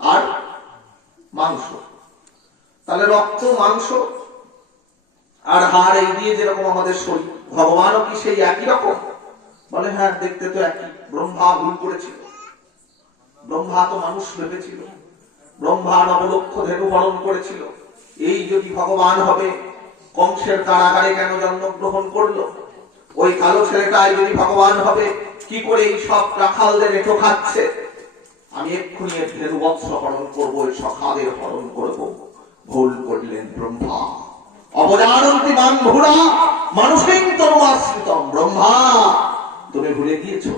আর মাংস। তাহলে রক্ত, মাংস আর হাড় এই দিয়ে যেরকম আমাদের শরীর, ভগবানও কি সেই একই রকম? বলে হ্যাঁ দেখতে তো একই। ব্রহ্মা ভুল করেছিল। ব্রহ্মা তো মানুষ ভেবেছিল। ব্রহ্মা নবলক্ষ ধেনু হরণ করেছিল। এই যদি ভগবান হবে, কংসের কারাগারে কেন জন্মগ্রহণ করল? ওই কালো ছেলেটাই যদি ভগবান হবে, কি করে এই সব রাখালদের এঁটো খাচ্ছে? আমি এক্ষুনি ধেনু বৎস হরণ করব সখাদের হরণ করব। ভুল করলেন ব্রহ্মা। অবজানন্তি বান্ধুরা মানুষের তনুমাশ্রিতম ব্রহ্মা। তুমি ভুলে গিয়েছো?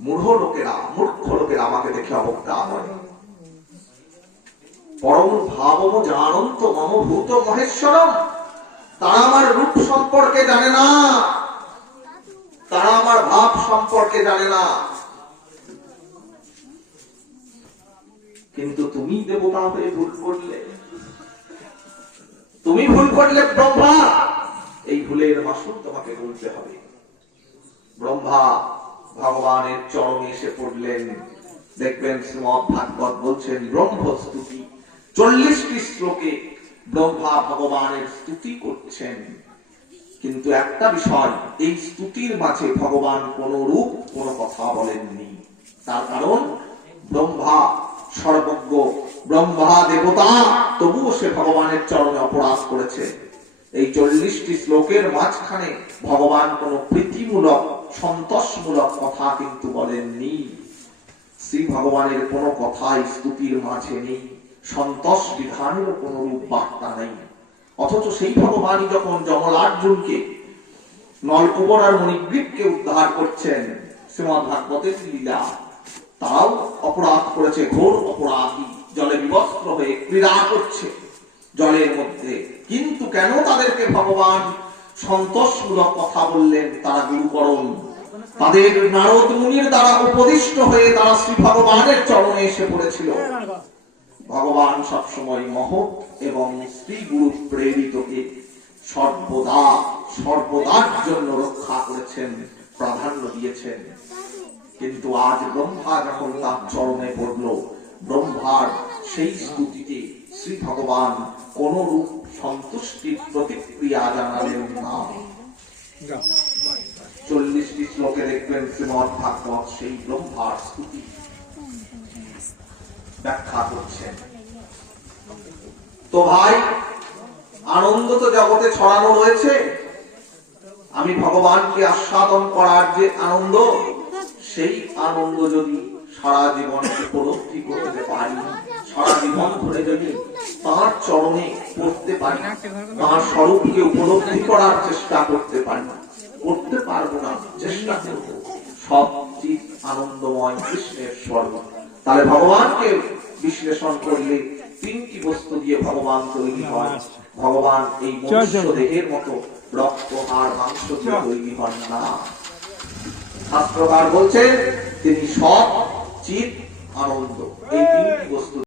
মূঢ় লোকেরা, মূর্খ লোকেরা আমাকে দেখে অবজ্ঞা করে পরম ভাবম জানন্ত মম ভূত মহেশ্বরম। তারা আমার রূপ সম্পর্কে জানে না। তারা আমার ভাব সম্পর্কে জানে না। কিন্তু তুমি দেবতা হয়ে ভুল করলে। তুমি ভুল করলে ব্রহ্মা, এই ভুলের মাসুল তোমাকে বলতে হবে। ব্রহ্মা, ভগবানের চরণে এসে পড়লেন। দেখবেন ভাগবত বলছেন ব্রহ্ম স্তুতি চল্লিশটি শ্লোকে ব্রহ্মা ভগবানের স্তুতি করছেন। কিন্তু একটা বিষয়, এই স্তুতির মাঝে ভগবান কোন রূপ, কোন কথা বলেননি। তার কারণ, ব্রহ্মা সর্বজ্ঞ ব্রহ্মা দেবতা, তবুও সে ভগবানের চরণে অপরাধ করেছে। এই চল্লিশটি শ্লোকের মাঝখানে ভগবান কোন প্রীতিমূলক, সন্তোষমূলক কথা কিন্তু বলেননি। শ্রী ভগবানের কোন কথাই স্তুতির মাঝে নেই, সন্তোষ বিধানেরও কোন রূপ বার্তা নেই। অথচ সেই ভগবানই যখন জমলার্জুনকে নলকুবর আর মণিগ্রীবকে উদ্ধার করছেন শ্রীমদ ভাগবতের লীলা তারাও অপরাধ করেছে, ঘোর অপরাধী। জলে বিবস্ত্র হয়ে ক্রীড়া করছে। জলের মধ্যে। কিন্তু কেন তাদেরকে ভগবান সন্তোষমূলক কথা বললেন? তারা গুরুকরণ তাদের নারদ মুনির দ্বারা উপদিষ্ট হয়ে তারা শ্রী ভগবানের চরণে এসে পড়েছিল। ভগবান সবসময় মহৎ এবং স্ত্রী গুরু প্রেরিতকে সর্বদা, সর্বদার জন্য রক্ষা করেছেন, প্রাধান্য দিয়েছেন। কিন্তু আজ ব্রহ্মা যখন তার চরণে পড়ল। ব্রহ্মার সেই স্তুতিতে শ্রী ভগবান কোন রূপ সন্তুষ্টির প্রতিক্রিয়া জানালেন না। চল্লিশটি শ্লোকে দেখবেন শ্রীমদ ভাগবত সেই ব্রহ্মার স্তুতি ব্যাখ্যা করছেন। তো ভাই আনন্দ তো জগতে ছড়ানো রয়েছে। আমি ভগবানকে আস্বাদন করার যে আনন্দ সেই আনন্দ যদি সারা জীবন উপলব্ধি করতে পারি সারা জীবন ধরে যদি তার চরণে পড়তে পারি তার স্বরূপকে উপলব্ধি করার চেষ্টা করতে পারি করতে পারব না চেষ্টা করব। সব চিত আনন্দময় কৃষ্ণের স্বর্গ তাহলে ভগবানকে বিশ্লেষণ করলে তিনটি বস্তু দিয়ে ভগবান তৈরি হয়। ভগবান এই মনুষ্য দেহের মতো রক্ত আর মাংস দিয়ে তৈরি হন না। শাস্ত্রকার বলছেন তিনি সব চিত আনন্দ। এই তিনটি বস্তু